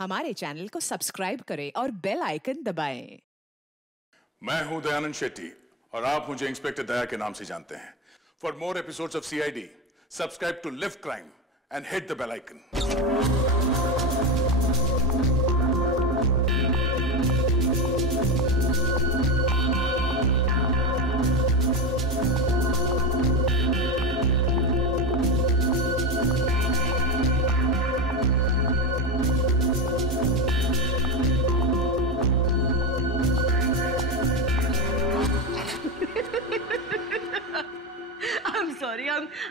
हमारे चैनल को सब्सक्राइब करें और बेल आइकन दबाएं। मैं हूं दयानंद शेट्टी और आप मुझे इंस्पेक्टर दया के नाम से जानते हैं। For more episodes of CID, subscribe to live crime and hit the bell icon.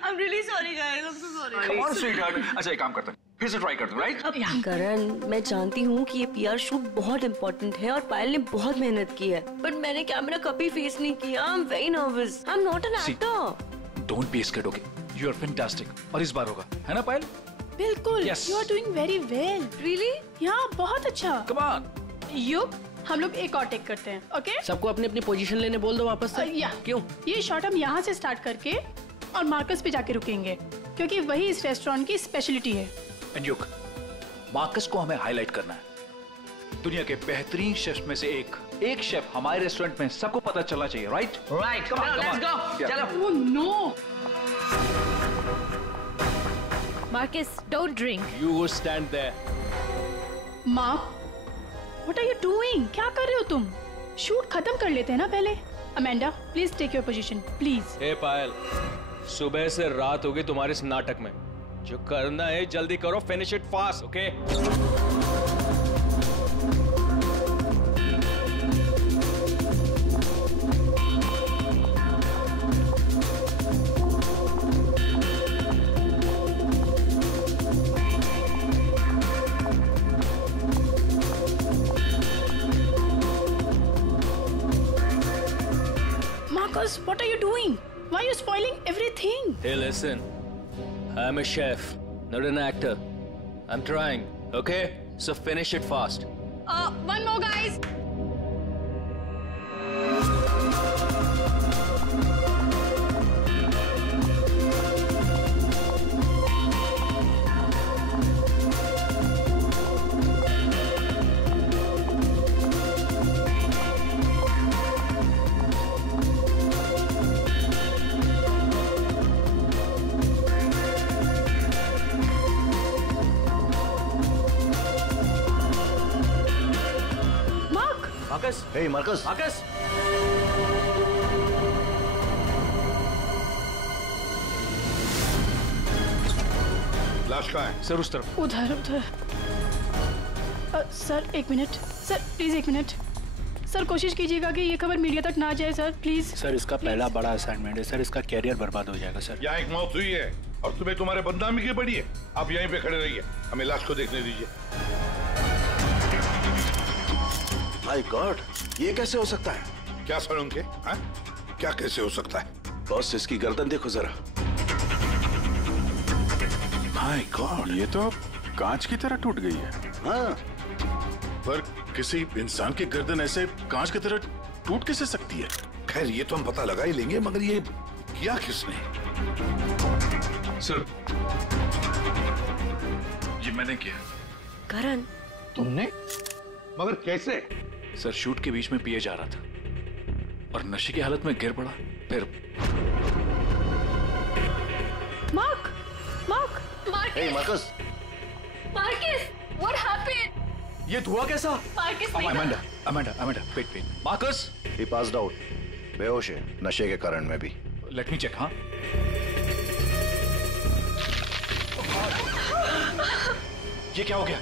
I'm really sorry guys. I'm so sorry. Come on, sweetheart. अच्छा एक काम करते हैं, फिर से ट्राई करते हैं, राइट? करण, मैं जानती हूँ कि ये PR शूट बहुत इम्पोर्टेंट है और पायल ने बहुत मेहनत की है, पर मैंने कैमरा कभी फेस नहीं किया। I'm very nervous. I'm not an actor. Don't be scared, okay? You are fantastic. और इस बार होगा, है ना पायल? बिल्कुल. Yes. You are doing very well. Really? यहाँ बहुत अच्छा. Come on. युग, हम लोग एक और टेक करते हैं, ओके? सबको अपनी अपनी पोजीशन लेने बोल दो वापस से। या क्यों? ये शॉट हम यहाँ से स्टार्ट करके और मार्कस पे जाके रुकेंगे, क्योंकि वही इस रेस्टोरेंट की स्पेशलिटी है। एंड युग, मार्कस को हमें हाईलाइट करना है। दुनिया के बेहतरीन शेफ में से एक शेफ हमारे रेस्टोरेंट में सबको पता चलना चाहिए, right? Right, come on, let's go. चलो। Oh no. Marcus, don't drink. You go stand there. माँ, व्हाट आर यू डूइंग? क्या कर रहे हो तुम? शूट खत्म कर लेते हैं ना पहले। Amanda, please take your position, please. Hey Payal, सुबह से रात हो गई तुम्हारे इस नाटक में। जो करना है जल्दी करो, finish it fast, okay? Marcus, what are you doing? Why are you spoiling everything? Hey, listen. I'm a chef, not an actor. I'm trying, okay? So finish it fast. One more, guys. Marcus, hey Marcus, Marcus. लाश कहाँ है? Sir उस तरफ। उधर उधर। Sir एक minute, sir please एक minute. Sir कोशिश कीजिएगा कि ये खबर मीडिया तक ना जाए सर, प्लीज। सर इसका पहला बड़ा असाइनमेंट है सर, इसका कैरियर बर्बाद हो जाएगा सर। यहाँ एक मौत हुई है और तुम्हें तुम्हारे बदनामी की पड़ी है। आप यहीं पे खड़े रहिए, हमें लाश को देखने दीजिए। माय गॉड, ये कैसे हो सकता है? क्या सर उनके? क्या कैसे हो सकता है? बॉस, इसकी गर्दन देखो जरा। माय गॉड, ये तो कांच की तरह टूट गई है। हाँ, पर किसी इंसान की गर्दन ऐसे कांच की तरह टूट कैसे सकती है? खैर ये तो हम पता लगा ही लेंगे, मगर ये किया किसने? सर, ये मैंने किया। करण, तुमने? मगर कैसे? सर शूट के बीच में पिए जा रहा था और नशे की हालत में गिर पड़ा, फिर। Mark, Mark, hey Marcus, Marcus, what happened? ये धुआं कैसा? Marcus, Amanda, wait. Marcus, he passed out, बेहोश है, नशे के कारण में भी। Let me check. हाँ, ये क्या हो गया?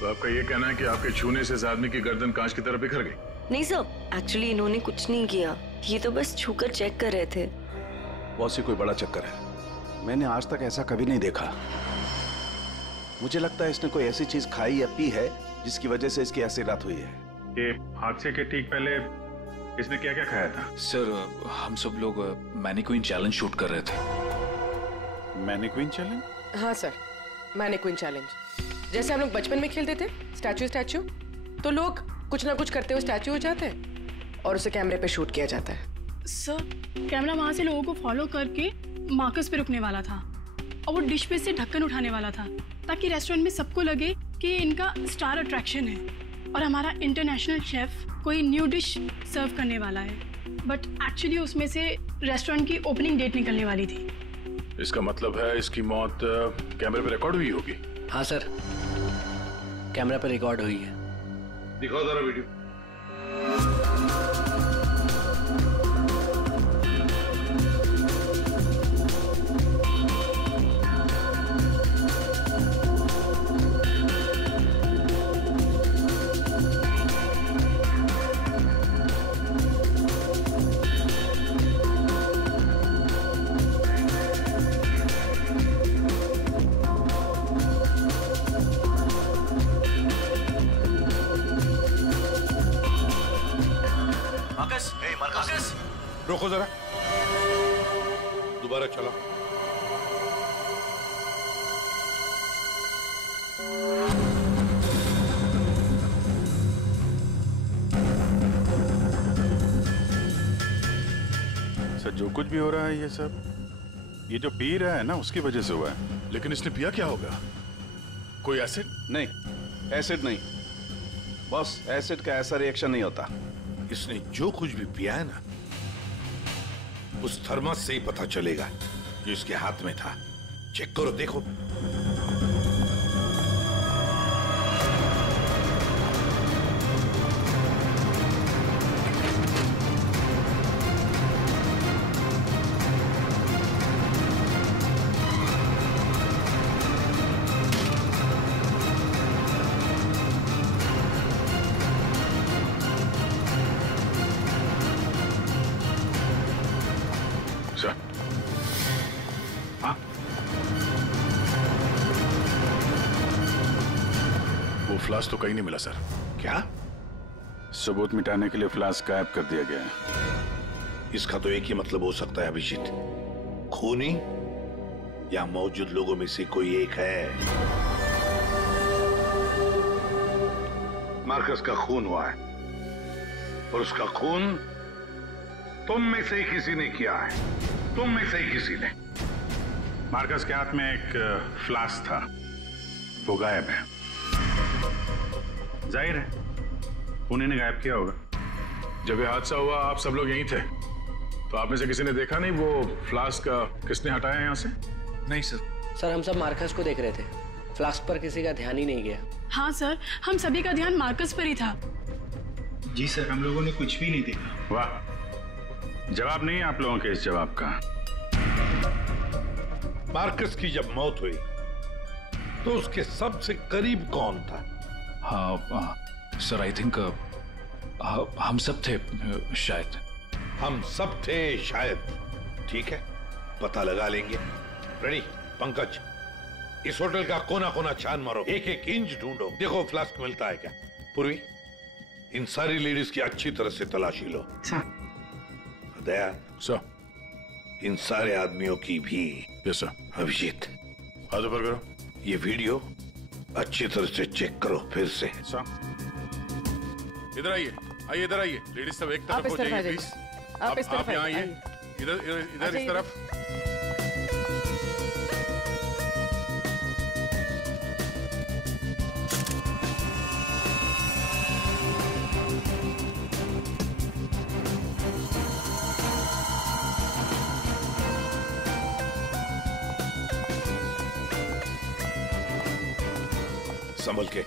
तो आपका ये कहना है कि आपके छूने से इस आदमी की गर्दन कांच की तरह बिखर गई? नहीं सर, एक्चुअली इन्होंने कुछ नहीं किया, ये तो बस छूकर चेक कर रहे थे। बहुत सी कोई बड़ा चक्कर है, मैंने आज तक ऐसा कभी नहीं देखा। मुझे लगता है इसने कोई ऐसी चीज खाई या पी है जिसकी वजह से इसकी ऐसी रात हुई है। ये हादसे के ठीक पहले इसने क्या क्या खाया था? सर हम सब लोग मैनीक्वीन चैलेंज शूट कर रहे थे। Mannequin challenge? हाँ सर, मैनीक्वीन चैलेंज। जैसे हम लोग बचपन में खेलते थे स्टैचू, तो लोग कुछ ना कुछ करते हुए स्टैचू हो जाते हैं और उसे कैमरे पे शूट किया जाता है। सर कैमरा वहां से लोगों को फॉलो करके मार्कस पे रुकने वाला था और वो डिश पे से ढक्कन उठाने वाला था ताकि रेस्टोरेंट में सबको लगे कि इनका स्टार अट्रैक्शन है और हमारा इंटरनेशनल शेफ कोई न्यू डिश सर्व करने वाला है, बट एक्चुअली उसमें से रेस्टोरेंट की ओपनिंग डेट निकलने वाली थी। इसका मतलब है इसकी मौत कैमरे पे रिकॉर्ड हुई होगी। हाँ सर, कैमरा पर रिकॉर्ड हुई है। दिखाओ जरा वीडियो। रोको जरा, दोबारा चलो। सर जो कुछ भी हो रहा है ये सब ये जो पी रहा है ना उसकी वजह से हुआ है। लेकिन इसने पिया क्या होगा? कोई एसिड? नहीं, एसिड नहीं बॉस, एसिड का ऐसा रिएक्शन नहीं होता। इसने जो कुछ भी पिया है ना, उस थर्मस से ही पता चलेगा जो इसके हाथ में था। चेक करो, देखो। फ्लास्क तो कहीं नहीं मिला सर। क्या? सबूत मिटाने के लिए फ्लास्क गायब कर दिया गया है। इसका तो एक ही मतलब हो सकता है अभिजीत, खूनी या मौजूद लोगों में से कोई एक है। मार्कस का खून हुआ है और उसका खून तुम में से ही किसी ने किया है, तुम में से ही किसी ने। मार्कस के हाथ में एक फ्लास्क था, वो गायब है। जाहिर है उन्हीं ने गायब किया होगा। जब ये हादसा हुआ आप सब लोग यहीं थे, तो आप में से किसी ने देखा नहीं वो फ्लास्क किसने हटाया यहाँ से? नहीं सर। सर हम सब मार्कस को देख रहे थे, फ्लास्क पर किसी का ध्यान ही नहीं गया। हाँ सर, हम सभी का ध्यान मार्कस पर ही था। जी सर, हम लोगों ने कुछ भी नहीं देखा। वाह, जवाब नहीं आप लोगों के इस जवाब का। मार्कस की जब मौत हुई तो उसके सबसे करीब कौन था? हाँ सर, आई थिंक हम सब थे शायद। हम सब थे शायद, ठीक है, पता लगा लेंगे। रेडी पंकज, इस होटल का कोना कोना छान मारो, एक एक इंच ढूंढो, देखो फ्लास्क मिलता है क्या। पूर्वी, इन सारी लेडीज की अच्छी तरह से तलाशी लो। दया सर, इन सारे आदमियों की भी। Yes sir. अभिजीत, हाथ ऊपर करो। ये वीडियो अच्छी तरह से चेक करो फिर से। इधर आइए, आइए इधर आइए। लेडीज सब एक तरफ हो जाइए प्लीज। आप यहाँ आइए, इधर इस तरफ। संभल के।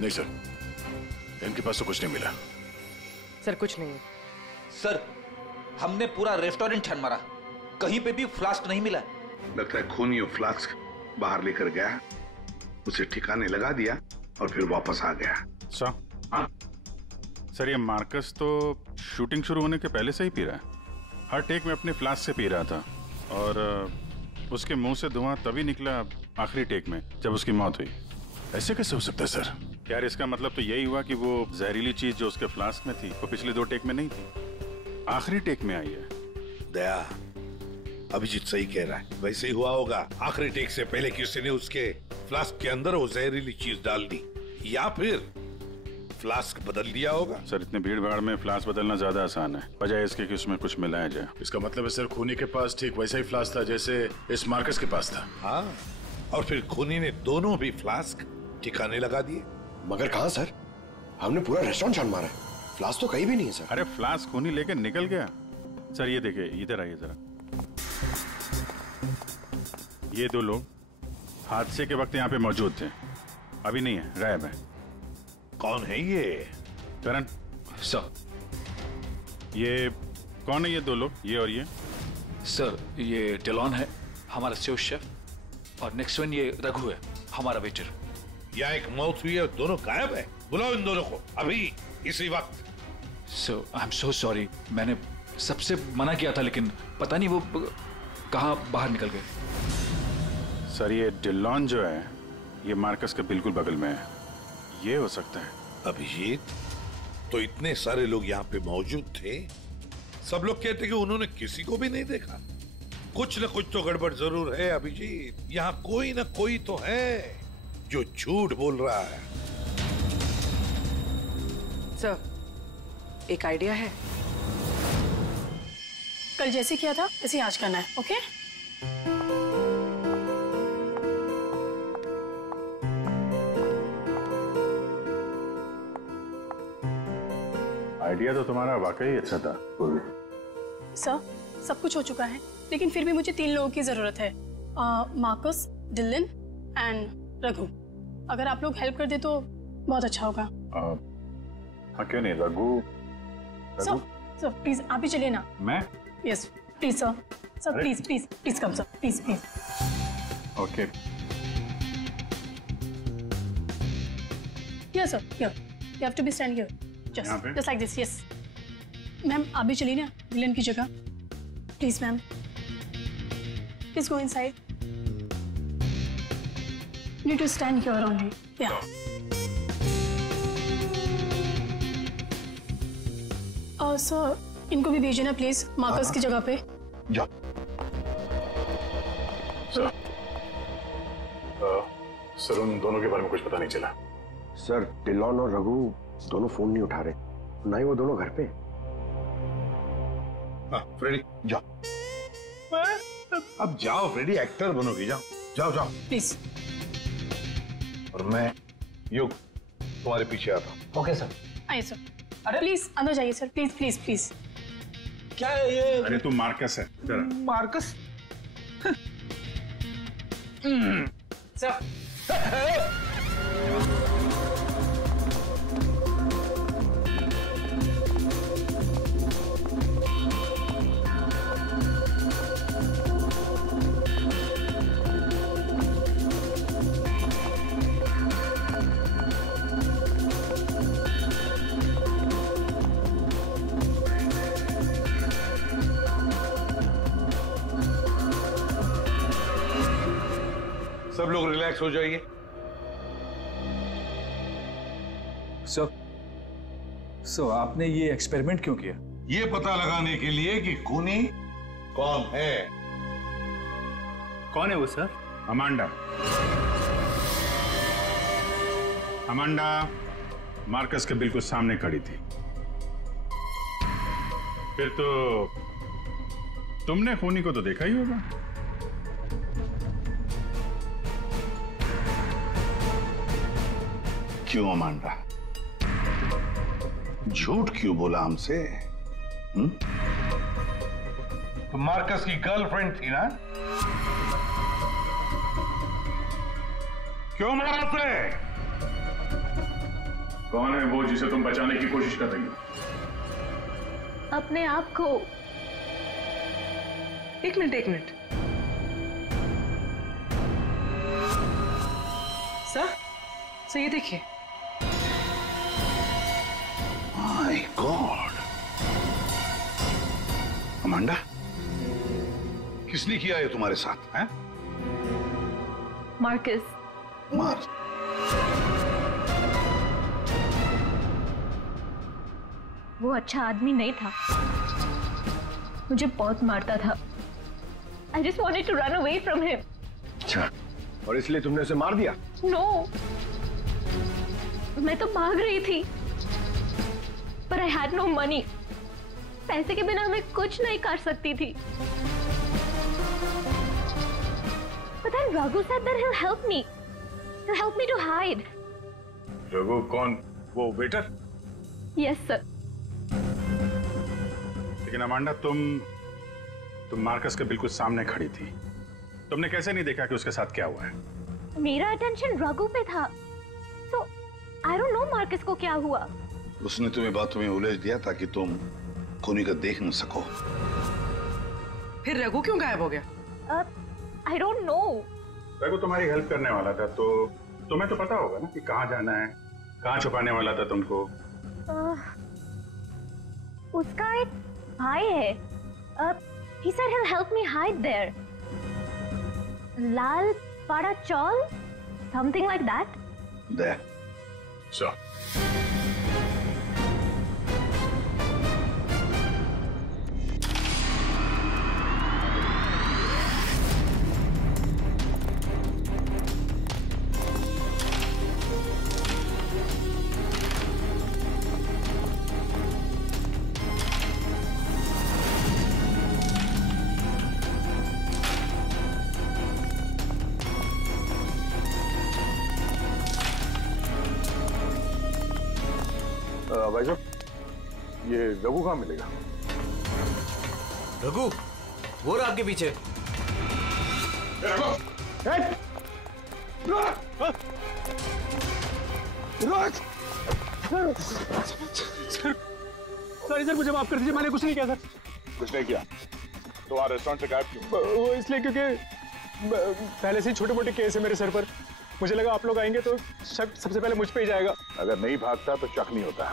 नहीं सर, इनके पास तो कुछ नहीं मिला। सर कुछ नहीं। सर, हमने पूरा रेस्टोरेंट छान मारा, कहीं पे भी फ्लास्क नहीं मिला। लगता है खूनी फ्लास्क बाहर लेकर गया, उसे ठिकाने लगा दिया और फिर वापस आ गया। सर ये मार्कस तो शूटिंग शुरू होने के पहले से ही पी रहा है। हर टेक में अपने फ्लास्क से पी रहा था और उसके मुंह से धुआं तभी निकला आखिरी टेक में जब उसकी मौत हुई। ऐसे कैसे हो सकता है सर? यार इसका मतलब तो यही हुआ कि वो जहरीली चीज जो उसके फ्लास्क में थी वो पिछले 2 टेक में नहीं थी, आखिरी टेक में आई है। दया, अभिजीत सही कह रहा है, वैसे ही हुआ होगा। आखिरी टेक से पहले किसी ने उसके फ्लास्क के अंदर वो जहरीली चीज डाल दी, या फिर फ्लास्क बदल दिया होगा। सर इतने भीड़ भाड़ में फ्लास्क बदलना ज्यादा आसान है, बजाय इसके कि उसमें कुछ मिलाया जाए। इसका मतलब है सर खूनी के पास ठीक वैसा ही फ्लास्क था जैसे इस मार्कस के पास था। हाँ, और फिर खूनी ने दोनों भी फ्लास्क ठिकाने लगा दिए। मगर कहाँ सर? हमने पूरा रेस्टोरेंट छान मारा है, फ्लास्क तो कहीं भी नहीं है सर। अरे फ्लास्क खूनी लेके निकल गया। सर ये देखिए, इधर आइए जरा। ये दो लोग हादसे के वक्त यहाँ पे मौजूद थे, अभी नहीं है, गायब है। कौन है ये? करण सर। ये कौन है ये दो लोग, ये और ये? सर ये डिलॉन है, हमारा सेफ शेफ, और नेक्स्ट वन ये रघु है, हमारा वेटर। यहाँ एक मौत हुई है, दोनों गायब है। बुलाओ इन दोनों को अभी, इसी वक्त। सो आई एम सो सॉरी, मैंने सबसे मना किया था, लेकिन पता नहीं वो कहाँ बाहर निकल गए। सर ये डिलॉन जो है ये मार्कस के बिल्कुल बगल में है, ये हो सकता है। अभिजीत, तो इतने सारे लोग यहाँ पे मौजूद थे, सब लोग कहते कि उन्होंने किसी को भी नहीं देखा। कुछ न कुछ तो गड़बड़ जरूर है अभिजीत। यहाँ कोई न कोई तो है जो झूठ बोल रहा है। सर, एक आइडिया है। कल जैसे किया था वैसे आज करना है, ओके? आइडिया तो तुम्हारा वाकई अच्छा था। सर, सब कुछ हो चुका है, लेकिन फिर भी मुझे 3 लोगों की जरूरत है, मार्कस, डिलन एंड रघु। अगर आप लोग हेल्प कर दे तो बहुत अच्छा होगा। हाँ क्यों नहीं, रघु। सर प्लीज आप ही चलिए ना। मैं? Yes please sir. Sir please please please come sir, please please. Okay. Yes sir, here you have to be stand here, just like this. Yes ma'am, आप भी चलिए ना विलन की जगह, please ma'am. Please go inside. You need to stand here only. Yeah. Sir, इनको भी भेजिए ना प्लीज, मार्कस की जगह पे। जाओ। सर उन दोनों के बारे में कुछ पता नहीं चला। सर डिलॉन और रघु दोनों फोन नहीं उठा रहे, ना ही वो दोनों घर पे। हाँ फ्रेडी जाओ। अब जाओ फ्रेडी, एक्टर बनोगी, जाओ जाओ जाओ प्लीज। और मैं युग तुम्हारे पीछे आता हूँ। Okay sir. आइए सर। अरे प्लीज अंदर जाइए सर, प्लीज प्लीज प्लीज। क्या है ये? अरे तू मार्कस है। मार्कस? सर सब लोग रिलैक्स हो जाइए। सर आपने ये एक्सपेरिमेंट क्यों किया? ये पता लगाने के लिए कि खूनी कौन है। कौन है वो सर? अमांडा। अमांडा मार्कस के बिल्कुल सामने खड़ी थी। फिर तो तुमने खूनी को तो देखा ही होगा। क्यों अमांडा, झूठ क्यों बोला हमसे? तो मार्कस की गर्लफ्रेंड थी ना? क्यों मारा उसे? कौन है वो जिसे तुम बचाने की कोशिश कर रही हो? अपने आप को। एक मिनट। सर ये देखिए। माय गॉड, अमांडा, किसने किया ये तुम्हारे साथ? हैं? मार्कस। वो अच्छा आदमी नहीं था, मुझे बहुत मारता था। I just wanted to run away from him. अच्छा, और इसलिए तुमने उसे मार दिया? No, मैं तो भाग रही थी। but I had no money. पैसे के बिना मैं कुछ नहीं कर सकती थी. But then Raghu said that he'll help me. He'll help me to hide. Raghu कौन? वो वेटर? Yes, sir. लेकिन अमांडा, तुम मार्कस के बिल्कुल सामने खड़ी थी. तुमने कैसे नहीं देखा कि उसके साथ क्या हुआ है? मेरा अटेंशन रघु पे था. So I don't know Marcus को क्या हुआ. उसने तुम्हें बातों में उलझ दिया ताकि तुम खूनी का देख न सको. फिर रघु क्यों गायब हो गया? I don't know. रघु तुम्हारी हेल्प करने वाला था, तो तुम्हें तो पता होगा ना कि कहाँ जाना है, कहाँ छुपाने वाला था तुमको. उसका एक भाई है. He said he'll help me hide there. Lal Pada Chaul, something like that. There. So. भाई साहब, ये रघु कहाँ मिलेगा? रघु, वो रहा आपके पीछे. सॉरी सर, मुझे माफ कर दीजिए, मैंने कुछ नहीं किया सर. कुछ नहीं किया? तो वहाँ रेस्टोरेंट से गायब क्यों? वो इसलिए क्योंकि पहले से ही छोटे मोटे केस है मेरे सर पर. मुझे लगा आप लोग आएंगे तो शक सबसे पहले मुझ पे ही जाएगा. अगर नहीं भागता तो शक नहीं होता,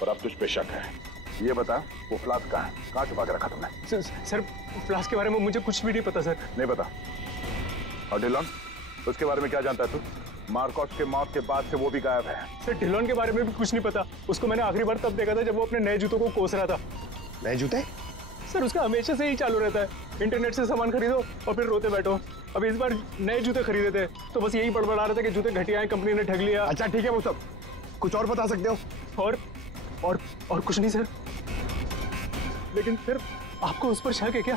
पर अब तुझ पे शक है. ये बता, वो फ्लास्क कहाँ है? कहाँ छुपा के रखा तुमने? सर फ्लास्क के बारे में मुझे कुछ भी नहीं पता सर. नहीं पता? और डिलॉन, उसके बारे में क्या जानता है तू? मार्कोस के मौत के बाद से वो भी गायब है. सर डिलॉन के बारे में भी कुछ नहीं पता. उसको मैंने आखिरी बार तब देखा था जब वो अपने नए जूतों को कोस रहा था. नए जूते? सर उसका हमेशा से ही चालू रहता है, इंटरनेट से सामान खरीदो और फिर रोते बैठो. अब इस बार नए जूते खरीदे थे तो बस यही बड़बड़ा रहा था कि जूते घटिया हैं, कंपनी ने ठग लिया. अच्छा ठीक है, वो सब कुछ और बता सकते हो? और कुछ नहीं सर. लेकिन फिर आपको उस पर शक है क्या?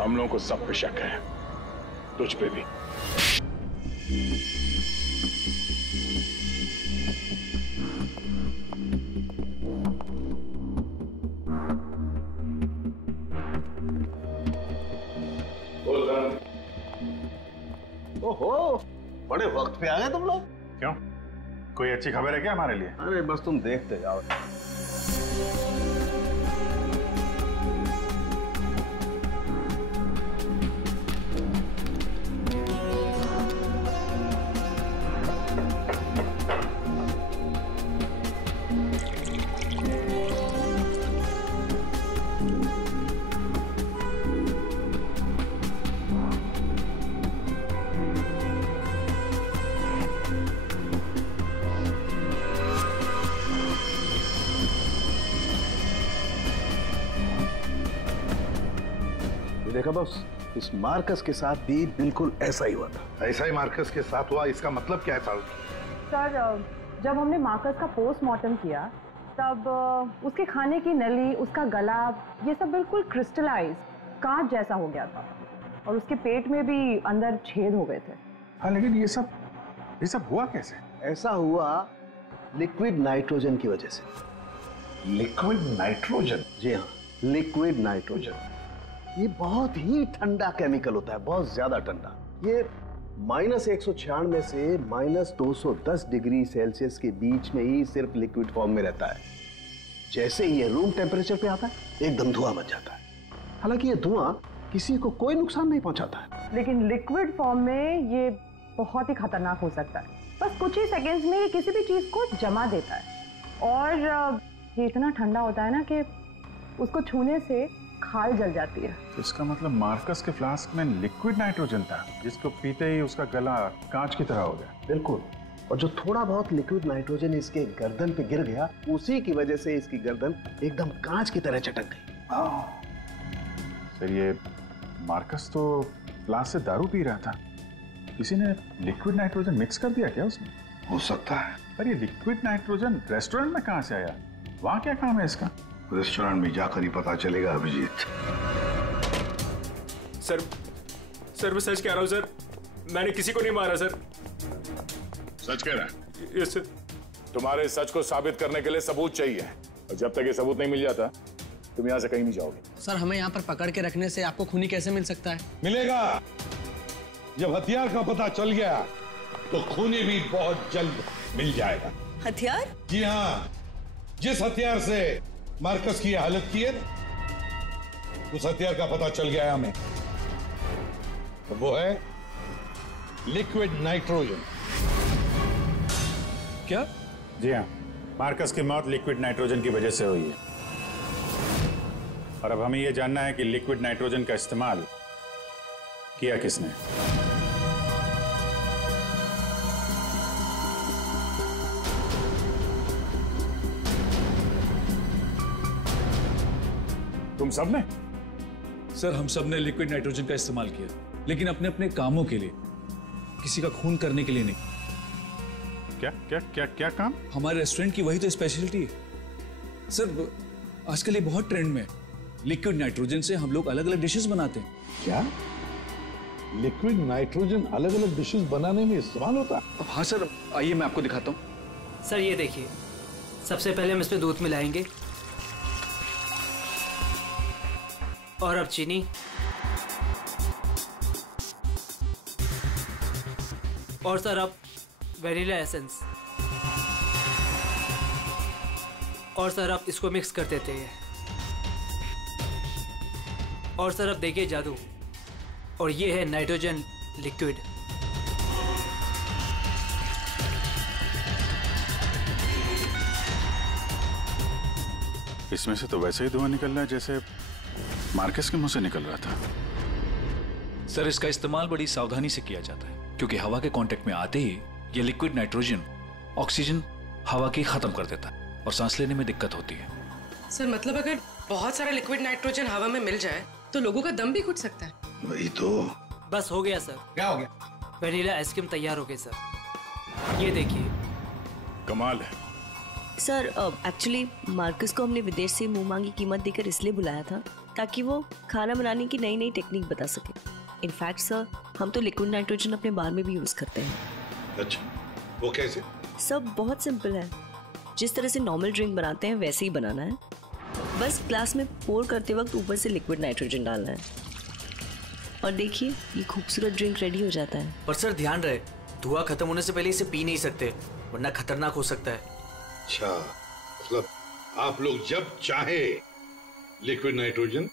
हम लोगों को सब पे शक है, तुझ पे भी. ओहो, बड़े वक्त पे आ गए तुम लोग. क्यों, कोई अच्छी खबर है क्या हमारे लिए? अरे बस तुम देखते जाओ. देखा बॉस, इस मार्कस के साथ भी बिल्कुल ऐसा ही हुआ था. ऐसा ही मार्कस के साथ हुआ, इसका मतलब क्या है साहब? सर, जब हमने मार्कस का पोस्टमार्टम किया तब उसके खाने की नली, उसका गला, ये सब बिल्कुल क्रिस्टलाइज कांच जैसा हो गया था और उसके पेट में भी अंदर छेद हो गए थे. हाँ, लेकिन ये सब हुआ कैसे? ऐसा हुआ लिक्विड नाइट्रोजन की वजह से. Liquid nitrogen? जी हाँ, लिक्विड नाइट्रोजन. ये बहुत ही ठंडा केमिकल होता है, बहुत ज्यादा ठंडा. ये -196 से -210 डिग्री सेल्सियस के बीच में ही सिर्फ लिक्विड फॉर्म में रहता है. जैसे ही ये रूम टेम्परेचर पे आता है एकदम धुआं बन जाता है. हालांकि ये धुआं किसी को कोई नुकसान नहीं पहुंचाता है, लेकिन लिक्विड फॉर्म में ये बहुत ही खतरनाक हो सकता है. बस कुछ ही सेकेंड्स में ये किसी भी चीज को जमा देता है और ये इतना ठंडा होता है ना कि उसको छूने से खाल जल जाती है. इसका मतलब मार्कस के फ्लास्क में लिक्विड नाइट्रोजन था, जिसको पीते ही उसका गला कांच की तरह हो गया. बिल्कुल. और जो थोड़ा बहुत लिक्विड नाइट्रोजन इसके गर्दन पे गिर गया, उसी की वजह से इसकी गर्दन एकदम कांच की तरह चटक गई. सर, ये मार्कस तो फ्लास्क से दारू पी रहा था, किसी ने लिक्विड नाइट्रोजन मिक्स कर दिया क्या उसमें? हो सकता है. पर ये लिक्विड नाइट्रोजन रेस्टोरेंट में कहां से आया? वहां क्या काम है इसका? रेस्टोरेंट में जाकर ही पता चलेगा अभिजीत। सर मैं सच कह रहा हूँ सर, मैंने किसी को नहीं मारा सर। सच कह रहा है? Yes sir. तुम्हारे सच को साबित करने के लिए सबूत चाहिए, और जब तक ये सबूत नहीं मिल जाता तुम यहाँ से कहीं नहीं जाओगे। सर हमें यहाँ पर पकड़ के रखने से आपको खूनी कैसे मिल सकता है? मिलेगा। जब हथियार का पता चल गया तो खूनी भी बहुत जल्द मिल जाएगा। हथियार? जी हाँ, जिस हथियार से मार्कस की हालत की है उस हथियार का पता चल गया है हमें। तो वो है लिक्विड नाइट्रोजन। क्या? जी हाँ, मार्कस की मौत लिक्विड नाइट्रोजन की वजह से हुई है। और अब हमें यह जानना है कि लिक्विड नाइट्रोजन का इस्तेमाल किया किसने। तुम सब ने? सर हम सब ने लिक्विड नाइट्रोजन का इस्तेमाल किया, लेकिन अपने अपने कामों के लिए, किसी का खून करने के लिए नहीं। क्या क्या क्या क्या काम? हमारे रेस्टोरेंट की वही तो स्पेशलिटी है सर। आजकल ये बहुत ट्रेंड में है। लिक्विड नाइट्रोजन से हम लोग अलग अलग डिशेस बनाते हैं। क्या लिक्विड नाइट्रोजन अलग अलग डिशेस बनाने में इस्तेमाल होता है? हाँ सर, आइए मैं आपको दिखाता हूँ। सर ये देखिए, सबसे पहले हम इसमें दूध मिलाएंगे और अब चीनी और सर अब वेनिला एसेंस और सर अब इसको मिक्स कर देते हैं। और सर अब देखिए जादू, और ये है नाइट्रोजन लिक्विड। इसमें से तो वैसे ही धुआं निकल रहा है जैसे मार्कस के मुंह से निकल रहा था। सर इसका इस्तेमाल बड़ी सावधानी से किया जाता है, क्योंकि हवा के कांटेक्ट में आते ही ये लिक्विड नाइट्रोजन ऑक्सीजन हवा की खत्म कर देता है और सांस लेने में दिक्कत होती है। सर मतलब अगर बहुत सारा लिक्विड नाइट्रोजन हवा में मिल जाए तो लोगों का दम भी घुट सकता है। वही तो। बस हो गया सर। क्या हो गया? वेनिला आइसक्रीम तैयार हो गई सर, ये देखिए। कमाल है सर। एक्चुअली मार्कस को हमने विदेश से मुंह मांगी कीमत देकर इसलिए बुलाया था ताकि वो खाना बनाने की नई नई टेक्निक बता सके। इनफैक्ट सर हम तो लिक्विड नाइट्रोजन अपने बार में भी यूज करते हैं। अच्छा, वो कैसे? सब बहुत सिंपल है। जिस तरह से नॉर्मल ड्रिंक बनाते हैं वैसे ही बनाना है। बस ग्लास में पोर करते वक्त ऊपर से लिक्विड नाइट्रोजन डालना है और देखिए ये खूबसूरत ड्रिंक रेडी हो जाता है। पर सर ध्यान रहे, धुआं खत्म होने से पहले इसे पी नहीं सकते, वरना खतरनाक हो सकता है। अच्छा, मतलब आप लोग जब चाहे लिक्विड नाइट्रोजन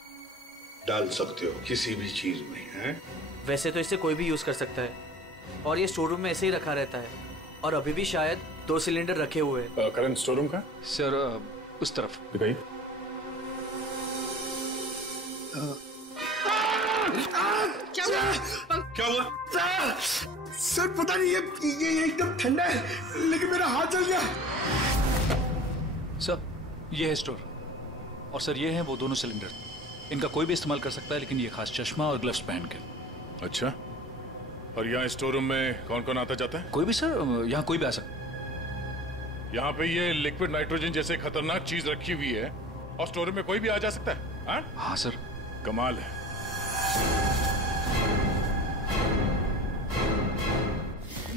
डाल सकते हो किसी भी चीज में, हैं? वैसे तो इसे कोई भी यूज कर सकता है और ये स्टोर रूम में ऐसे ही रखा रहता है और अभी भी शायद 2 सिलेंडर रखे हुए हैं। करंट स्टोर रूम का? सर उस तरफ दिखाइए। क्या हुआ? सर पता नहीं ये एकदम ठंडा है लेकिन मेरा हाथ जल गया। सर ये है स्टोर और सर ये हैं वो दोनों सिलेंडर। इनका कोई भी इस्तेमाल कर सकता है, लेकिन ये खास चश्मा और ग्लव्स पहन के। अच्छा, और यहाँ स्टोर रूम में कौन कौन आता जाता है? कोई भी सर, यहाँ कोई भी आ सकता है। यहाँ पे ये लिक्विड नाइट्रोजन जैसे खतरनाक चीज रखी हुई है और स्टोर रूम में कोई भी आ जा सकता है? हाँ? हाँ सर। कमाल है।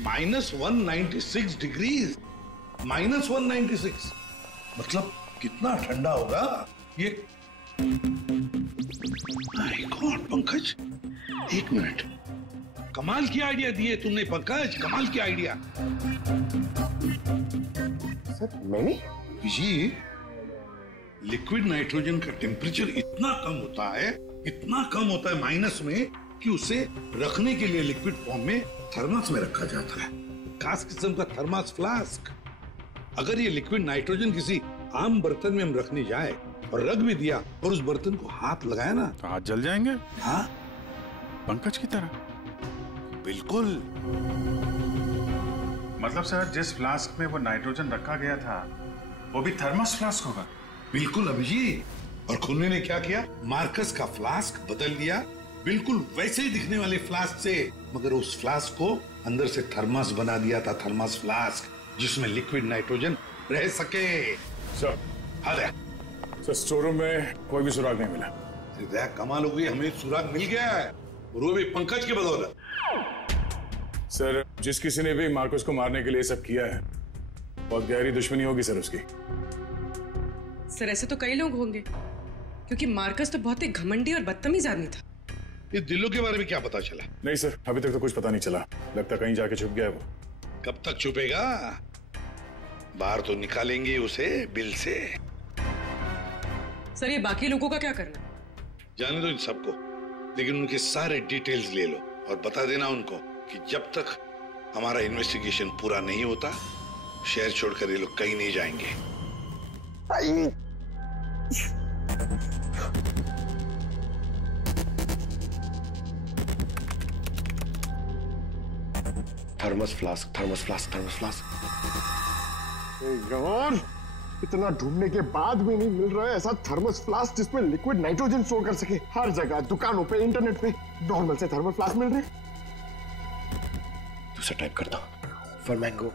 -196 डिग्रीज। -196 मतलब कितना ठंडा होगा ये? My God Pankaj, 1 minute. कमाल की आइडिया दिए तुमने पंकज, कमाल की आइडिया। सर मैंने? जी, लिक्विड नाइट्रोजन का टेम्परेचर इतना कम होता है, इतना कम होता है माइनस में, कि उसे रखने के लिए लिक्विड फॉर्म में थर्मस में रखा जाता है। खास किस्म का थर्मस फ्लास्क। अगर ये लिक्विड नाइट्रोजन किसी आम बर्तन में हम रखने जाए और रख भी दिया और उस बर्तन को हाथ लगाया ना, तो हाथ जल जाएंगे। हाँ, पंकज की तरह। बिल्कुल। मतलब सर जिस फ्लास्क में वो नाइट्रोजन रखा गया था वो भी थर्मस फ्लास्क होगा? बिल्कुल अभिजीत। और खूनी ने क्या किया? मार्कस का फ्लास्क बदल दिया, बिल्कुल वैसे ही दिखने वाले फ्लास्क से, मगर उस फ्लास्क को अंदर से थर्मस बना दिया था। थर्मस फ्लास्क जिसमें लिक्विड नाइट्रोजन रह सके। सर हाँ दया। सर स्टोर रूम में कोई भी सुराग नहीं मिला। दया कमाल हो गई, हमें सुराग मिल गया है, और वो भी पंकज की बदौलत। सर जिस किसी ने भी मार्कस को मारने के लिए सब किया है, बहुत गहरी दुश्मनी होगी सर उसकी। सर ऐसे तो कई लोग होंगे, क्योंकि मार्कस तो बहुत ही घमंडी और बदतमीज आदमी था। ये दिल्लू के बारे में क्या पता चला? नहीं सर, अभी तक तो कुछ पता नहीं चला। लगता कहीं जाके छुप गया है वो। कब तक छुपेगा? बाहर तो निकालेंगे उसे बिल से। सर ये बाकी लोगों का क्या करना? जाने दो इन सबको, लेकिन उनके सारे डिटेल्स ले लो और बता देना उनको कि जब तक हमारा इन्वेस्टिगेशन पूरा नहीं होता, शहर छोड़कर ये लोग कहीं नहीं जाएंगे। Thermos flask, thermos flask, thermos flask. यार इतना ढूंढने के बाद भी नहीं मिल रहा है ऐसा थर्मस फ्लास्क जिसमें लिक्विड नाइट्रोजन स्टोर कर सके। हर जगह, दुकानों पे, इंटरनेट पे नॉर्मल से थर्मल फ्लास्क मिल रहे। दूसरा टाइप करता हूं। For mango,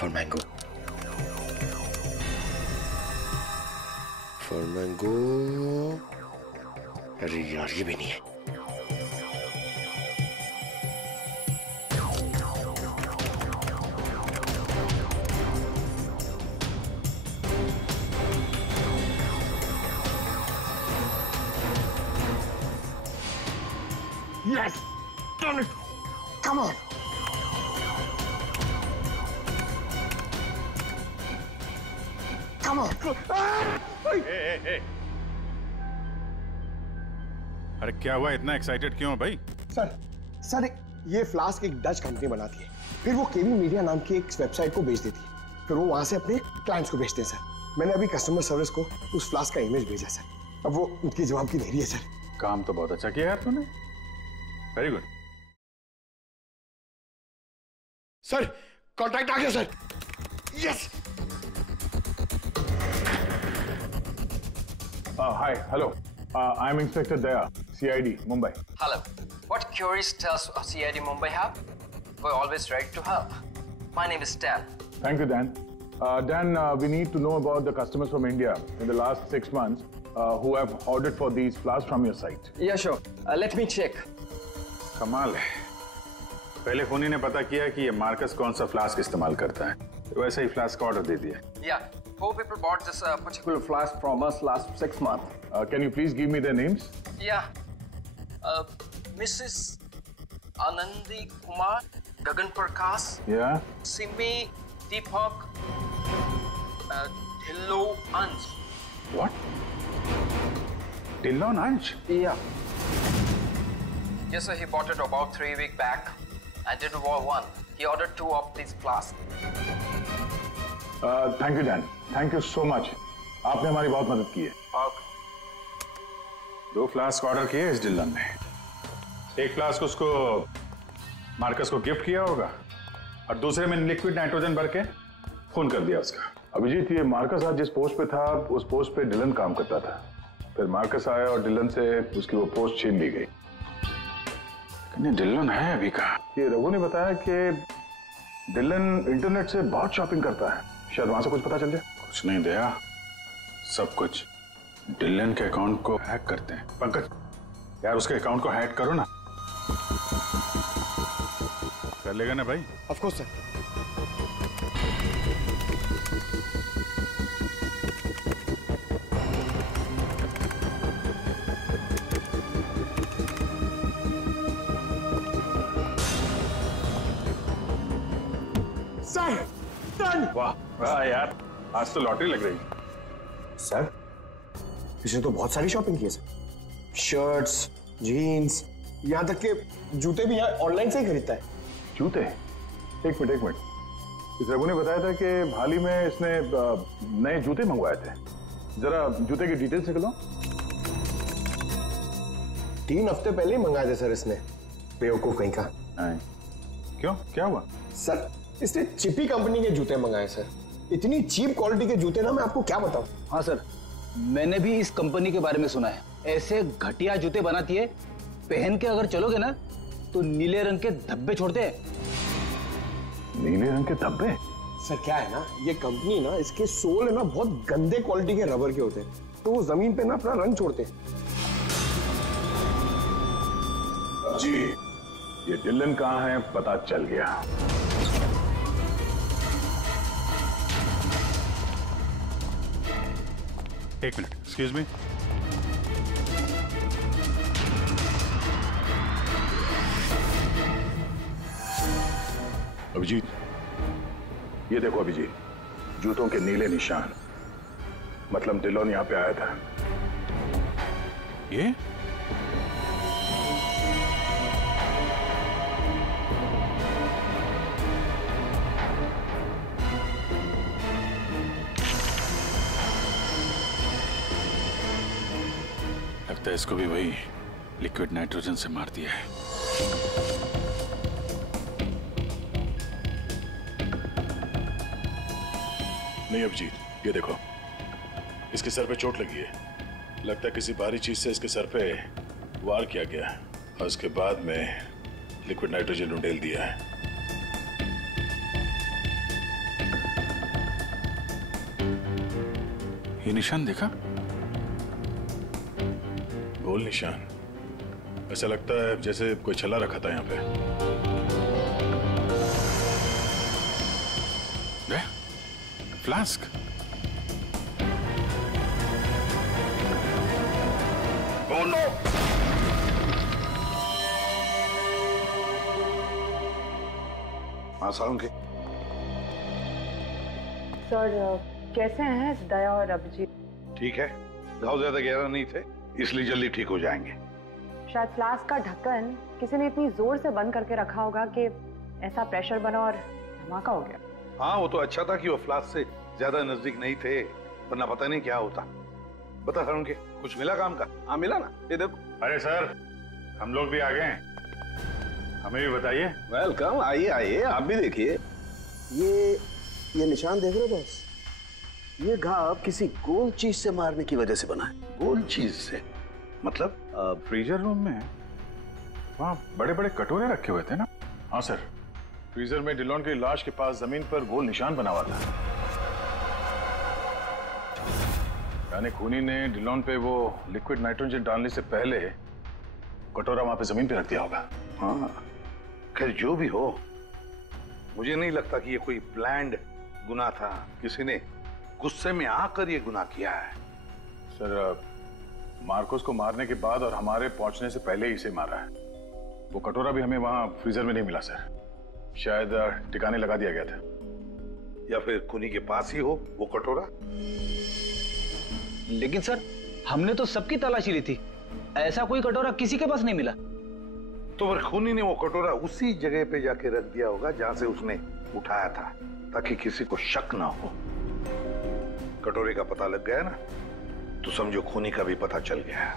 for mango, for mango. अरे यार ये भी नहीं है। Yes! Done it! Come on! Come on! अरे क्या हुआ, इतना एक्साइटेड क्यों हो भाई? सर ये फ्लास्क एक डच कंपनी बनाती है, फिर वो केवी मीडिया नाम की एक वेबसाइट को बेच देती है, फिर वो वहां से अपने क्लाइंट्स को बेचते हैं सर। मैंने अभी कस्टमर सर्विस को उस फ्लास्क का इमेज भेजा सर, अब वो उनकी जवाब की देरी है सर। काम तो बहुत अच्छा किया यार तूने, वेरी गुड। सर कॉन्टैक्ट आ गया sir. Yes. Hi, hello. I'm Inspector Daya, CID, Mumbai. Hello. What queries does CID Mumbai have? We're always ready to help. My name is Dan. Thank you, Dan. Dan, we need to know about the customers from India in the last 6 months who have ordered for these flasks from your site. Yeah, sure. Let me check. कमाल है, पहले खूनी ने पता किया कि ये Marcus कौन सा फ्लास्क इस्तेमाल करता है, तो वैसे ही फ्लास्क का ऑर्डर दे दिया। Yeah, 4 people bought this particular flask from us last 6 months. Can you please give me their names? Yeah, Mrs. Anandi Kumar, Gagan Prakash. Yeah. Simi Deepak, Dhillo Ansh. What? Dhillon Ansh? Yeah. Yes, sir. He bought it about 3 weeks back and didn't want one. He ordered 2 of these flasks. Thank you, Dan. Thank you so much. आपने हमारी बहुत मदद की है। Okay. 2 flask order किए इस Dylan ने। एक फ्लास्क उसको मार्कस को गिफ्ट किया होगा और दूसरे में लिक्विड नाइट्रोजन भर के खून कर दिया उसका। अभिजीत, ये मार्कस आज जिस पोस्ट पे था उस पोस्ट पे डिलन काम करता था, फिर मार्कस आया और डिलन से उसकी वो पोस्ट छीन ली गई। डिलन है अभी कहाँ? ये रघु ने बताया कि डिलन इंटरनेट से बहुत शॉपिंग करता है, शायद वहां से कुछ पता चल जाए। कुछ नहीं दया, सब कुछ डिलन के अकाउंट को हैक करते हैं। पंकज यार उसके अकाउंट को हैक करो ना। कर लेगा ना भाई? Of course sir. Sir done. वाह वाह यार, आज तो लॉटरी लग रही। सर इसने तो बहुत सारी शॉपिंग की है सर, शर्ट्स, जीन्स, यहाँ तक के जूते भी यहाँ ऑनलाइन से ही खरीदता है। जूते? एक मिनट, इस रघु ने बताया था कि हाल ही में इसने नए जूते मंगवाए थे। जरा जूते की डिटेल्स निकलो। 3 हफ्ते पहले ही मंगाए थे सर इसने, बेवकूफ कहीं का। क्यों, क्या हुआ? सर इसने चिपी कंपनी के जूते मंगाए सर, इतनी चीप क्वालिटी के जूते ना मैं आपको क्या बताऊं। हाँ सर, मैंने भी इस कंपनी के बारे में सुना है, ऐसे घटिया जूते बनाती है, पहन के अगर चलोगे ना तो नीले रंग के धब्बे छोड़ते हैं। नीले रंग के धब्बे? सर क्या है ना, ये कंपनी ना, इसके सोल है ना बहुत गंदे क्वालिटी के रबर के होते हैं, तो वो जमीन पे ना अपना रंग छोड़ते हैं। जी, ये डिलन कहाँ है पता चल गया। एक मिनट, एक्सक्यूज मी। अभिजीत, ये देखो अभिजीत, जूतों के नीले निशान, मतलब डिलोन यहाँ पे आया था। ये लगता है इसको भी वही लिक्विड नाइट्रोजन से मार दिया है। नहीं अभिजीत, ये देखो, इसके सर पे चोट लगी है। लगता है किसी भारी चीज से इसके सर पे वार किया गया और उसके बाद में लिक्विड नाइट्रोजन उंडेल दिया है। ये निशान देखा? गोल निशान, ऐसा लगता है जैसे कोई छल्ला रखा था यहाँ पे। फ्लास्क। Oh no! हाँ सालुंकी। सर कैसे हैं दया और अभिजीत? ठीक है, घाव ज्यादा गहरा नहीं थे, इसलिए जल्दी ठीक हो जाएंगे। शायद फ्लास्क का ढक्कन किसी ने इतनी जोर से बंद करके रखा होगा कि ऐसा प्रेशर बना और धमाका हो गया। हाँ, वो तो अच्छा था कि वो फ्लास्क से ज्यादा नजदीक नहीं थे, वरना पता नहीं क्या होता। बता सालुंकी, कुछ मिला काम का? हाँ मिला ना, ये देखो। अरे सर, हम लोग भी आ गए हैं, हमें भी बताइए। वेलकम, आइए आइए, आप भी देखिए। ये निशान देख रहे हो बॉस? ये घाव किसी गोल चीज से मारने की वजह से बना है। गोल चीज से मतलब? फ्रीजर रूम में वहाँ बड़े बड़े कटोरे रखे हुए थे ना? हाँ सर, फ्रीजर में डिलोन की लाश के पास जमीन पर गोल निशान बना हुआ था। यानी खूनी ने डिलोन पे वो लिक्विड नाइट्रोजन डालने से पहले कटोरा वहां पे जमीन पे रख दिया होगा। हाँ, खैर जो भी हो, मुझे नहीं लगता कि ये कोई प्लान्ड गुनाह था। किसी ने गुस्से में आकर ये गुनाह किया है। सर, मार्कोस को मारने के बाद और हमारे पहुंचने से पहले ही इसे मारा है। वो कटोरा भी हमें वहां फ्रीजर में नहीं मिला सर, शायद ठिकाने लगा दिया गया था। या फिर खूनी के पास ही हो वो कटोरा। लेकिन सर, हमने तो सबकी तलाशी ली थी, ऐसा कोई कटोरा किसी के पास नहीं मिला। तो फिर खूनी ने वो कटोरा उसी जगह पे जाके रख दिया होगा जहां से उसने उठाया था, ताकि किसी को शक ना हो। कटोरे का पता लग गया ना, तो समझो खूनी का भी पता चल गया।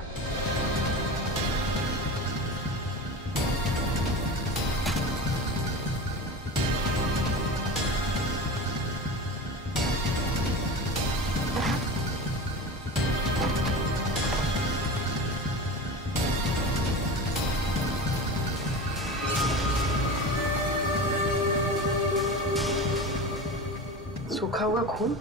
सूखा हुआ खून?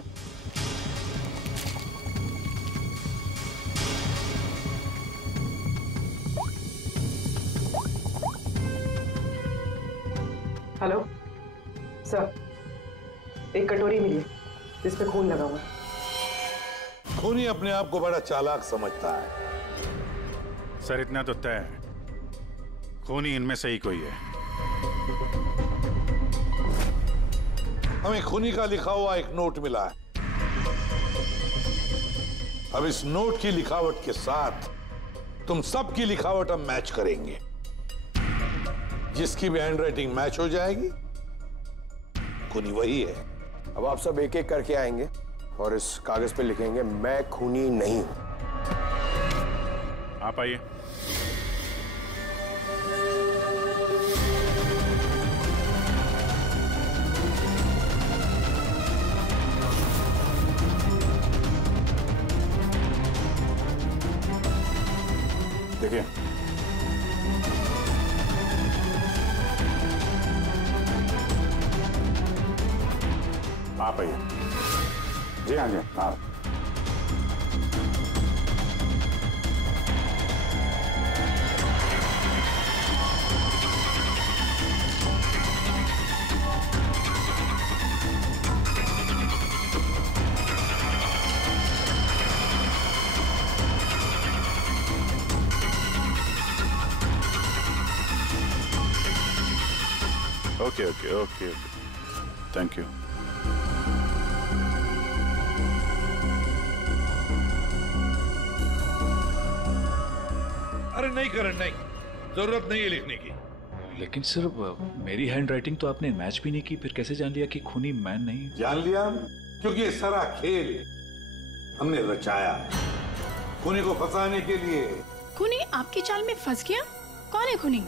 हेलो सर, एक कटोरी मिली है जिसपे खून लगा हुआ। खूनी अपने आप को बड़ा चालाक समझता है। सर, इतना तो तय है, खूनी इनमें से ही कोई है। हमें खूनी का लिखा हुआ एक नोट मिला है। अब इस नोट की लिखावट के साथ तुम सबकी लिखावट हम मैच करेंगे। जिसकी भी हैंडराइटिंग मैच हो जाएगी, खूनी वही है। अब आप सब एक एक करके आएंगे और इस कागज पे लिखेंगे, मैं खूनी नहीं हूं। आप आइए। देखिए, आप आइए। जी हाँ जी आप। Okay okay okay okay, thank you. अरे नहीं करण नहीं, जरूरत नहीं है लिखने की। लेकिन सर मेरी हैंड राइटिंग तो आपने मैच भी नहीं की, फिर कैसे जान लिया कि खूनी मैं नहीं? जान लिया क्योंकि ये सारा खेल हमने रचाया खूनी को फंसाने के लिए। खूनी आपकी चाल में फंस गया? कौन है खूनी?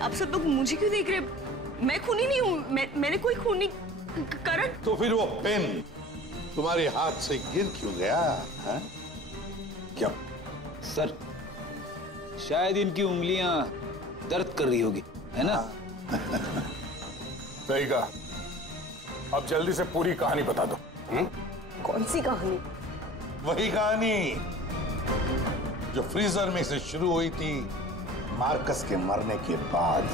आप सब लोग मुझे क्यों देख रहे? मैं खूनी नहीं हूँ। मैंने कोई खूनी करण। तो फिर वो पेन तुम्हारे हाथ से गिर क्यों गया है? क्या सर, शायद इनकी उंगलियां दर्द कर रही होगी, है ना? सही कहा। अब जल्दी से पूरी कहानी बता दो। कौन सी कहानी? वही कहानी जो फ्रीजर में से शुरू हुई थी मार्कस के मरने के बाद।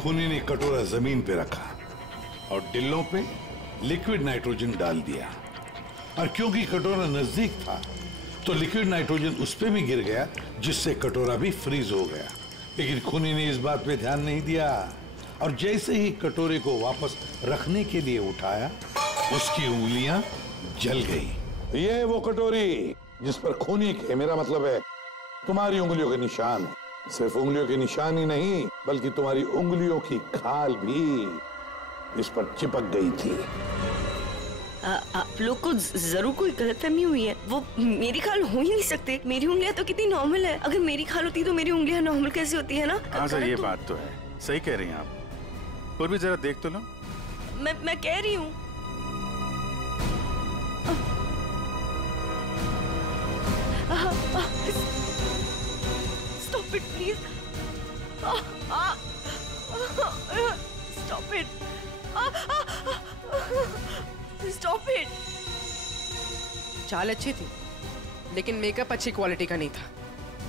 खूनी ने कटोरा जमीन पे रखा और डिल्लों पे लिक्विड नाइट्रोजन डाल दिया, और क्योंकि कटोरा नजदीक था तो लिक्विड नाइट्रोजन उस पे भी गिर गया, जिससे कटोरा भी फ्रीज हो गया। लेकिन खूनी ने इस बात पे ध्यान नहीं दिया, और जैसे ही कटोरे को वापस रखने के लिए उठाया उसकी उंगलियां जल गई। ये वो कटोरी जिस पर खूनी के, मेरा मतलब है तुम्हारी उंगलियों के निशान है। सिर्फ उंगलियों के निशान ही नहीं बल्कि तुम्हारी उंगलियों की खाल भी इस पर चिपक गई थी। आप लोग को जरूर कोई गलतफहमी हुई है। वो मेरी खाल हो ही नहीं सकते। मेरी उंगलियां तो कितनी नॉर्मल है। अगर मेरी खाल होती तो मेरी उंगलियां नॉर्मल कैसे होती है ना? हाँ सर, ये बात तो है, सही कह रही हैं आप। और भी जरा देख तो लो। मैं कह रही हूँ। Stop it, please. Stop it. Stop it. चाल अच्छी थी लेकिन मेकअप अच्छी क्वालिटी का नहीं था।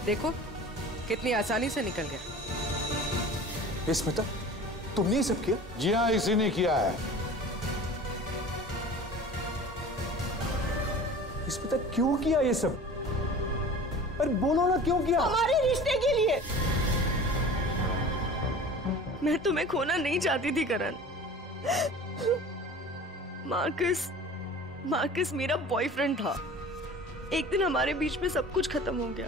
देखो कितनी आसानी से निकल गया। स्मिता, तुमने ये सब किया? जी हाँ, इसी ने किया है। स्मिता, क्यों किया ये सब? अरे बोलो ना, क्यों किया? हमारे रिश्ते के लिए। मैं तुम्हें खोना नहीं चाहती थी करण। मार्कस मेरा बॉयफ्रेंड था। एक दिन हमारे बीच में सब कुछ खत्म हो गया।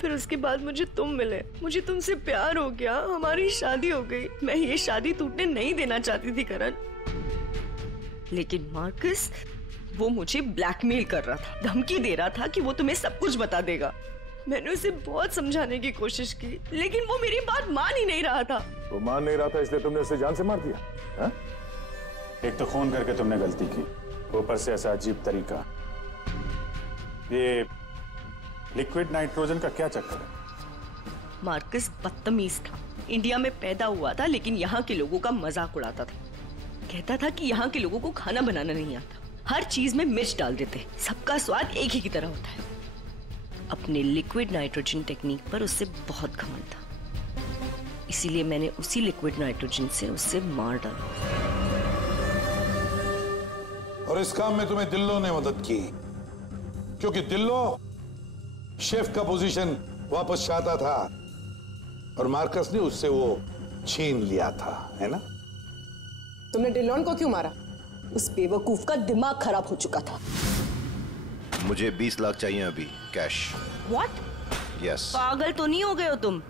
फिर उसके बाद मुझे तुम मिले, मुझे तुमसे प्यार हो गया, हमारी शादी हो गई। मैं ये शादी टूटने नहीं देना चाहती थी करण, लेकिन मार्कस वो मुझे ब्लैकमेल कर रहा था, धमकी दे रहा था कि वो तुम्हें सब कुछ बता देगा। मैंने उसे बहुत समझाने की कोशिश की लेकिन वो मेरी बात मान ही नहीं रहा था। वो मान नहीं रहा था इसलिए तुमने उसे जान से मार दिया? हा? एक तो खून करके तुमने गलती की, ऊपर से ऐसा अजीब तरीका। ये लिक्विड नाइट्रोजन का क्या चक्कर है? मार्कस बदतमीज था। इंडिया में पैदा हुआ था लेकिन यहाँ के लोगों का मजाक उड़ाता था। कहता था कि यहाँ के लोगों को खाना बनाना नहीं आता, हर चीज में मिर्च डाल देते, सबका स्वाद एक ही की तरह होता है। अपने लिक्विड नाइट्रोजन टेक्निक पर उससे बहुत घमंड था, इसीलिए मैंने उसी लिक्विड नाइट्रोजन से उससे मार डाला। और इस काम में तुम्हें दिल्लो ने मदद की, क्योंकि दिल्लो शेफ का पोजीशन वापस चाहता था और मार्कस ने उससे वो छीन लिया था, है ना? तुमने डिलोन को क्यों मारा? उस बेवकूफ का दिमाग खराब हो चुका था। मुझे 20 लाख चाहिए अभी, कैश। What? Yes. पागल तो नहीं हो गए हो तुम?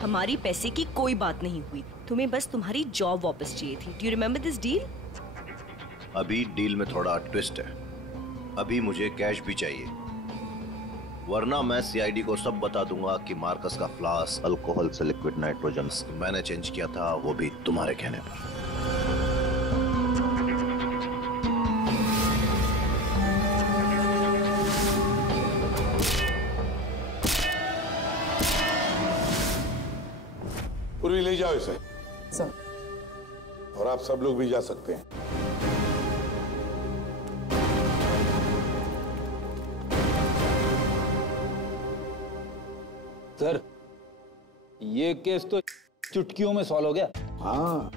हमारी पैसे की कोई बात नहीं हुई, तुम्हें बस तुम्हारी जॉब वापस चाहिए थी। Do you remember this deal? अभी डील में थोड़ा ट्विस्ट है, अभी मुझे कैश भी चाहिए। वरना मैं सीआईडी को सब बता दूंगा कि मार्कस का फ्लास्क अल्कोहल से लिक्विड नाइट्रोजन मैंने चेंज किया था, वो भी तुम्हारे कहने पर। पूर्वी ले जाओ इसे। सर। और आप सब लोग भी जा सकते हैं। सर, ये केस तो चुटकियों में सॉल्व हो गया। हाँ,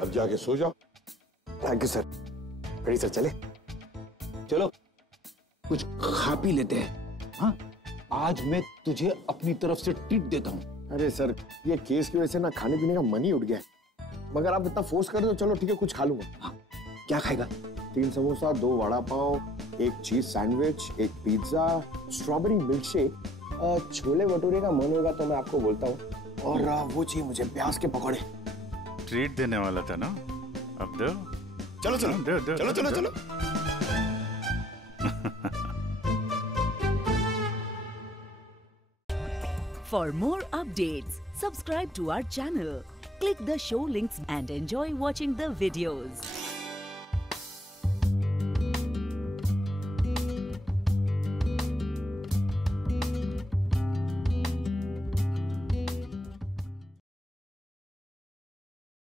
अब जाके सो जाओ। Thank you sir. Ready sir, चले? चलो कुछ खा पी लेते हैं। हाँ, आज मैं तुझे अपनी तरफ से ट्रीट देता हूँ। अरे सर, ये केस की वजह से ना खाने पीने का मन ही उठ गया है। मगर आप इतना फोर्स कर दो, चलो ठीक है, कुछ खा लूंगा। हाँ, क्या खाएगा? 3 samosa, 2 vada pav, 1 cheese sandwich, 1 pizza, strawberry milk shake, chole bhature का मन होगा तो मैं आपको बोलता हूँ, और वो चाहिए मुझे प्याज के पकौड़े। ट्रीट देने वाला था ना, अब दो। चलो चलो चलो चलो चलो। For more updates, subscribe to our channel, click the show links and enjoy watching the videos.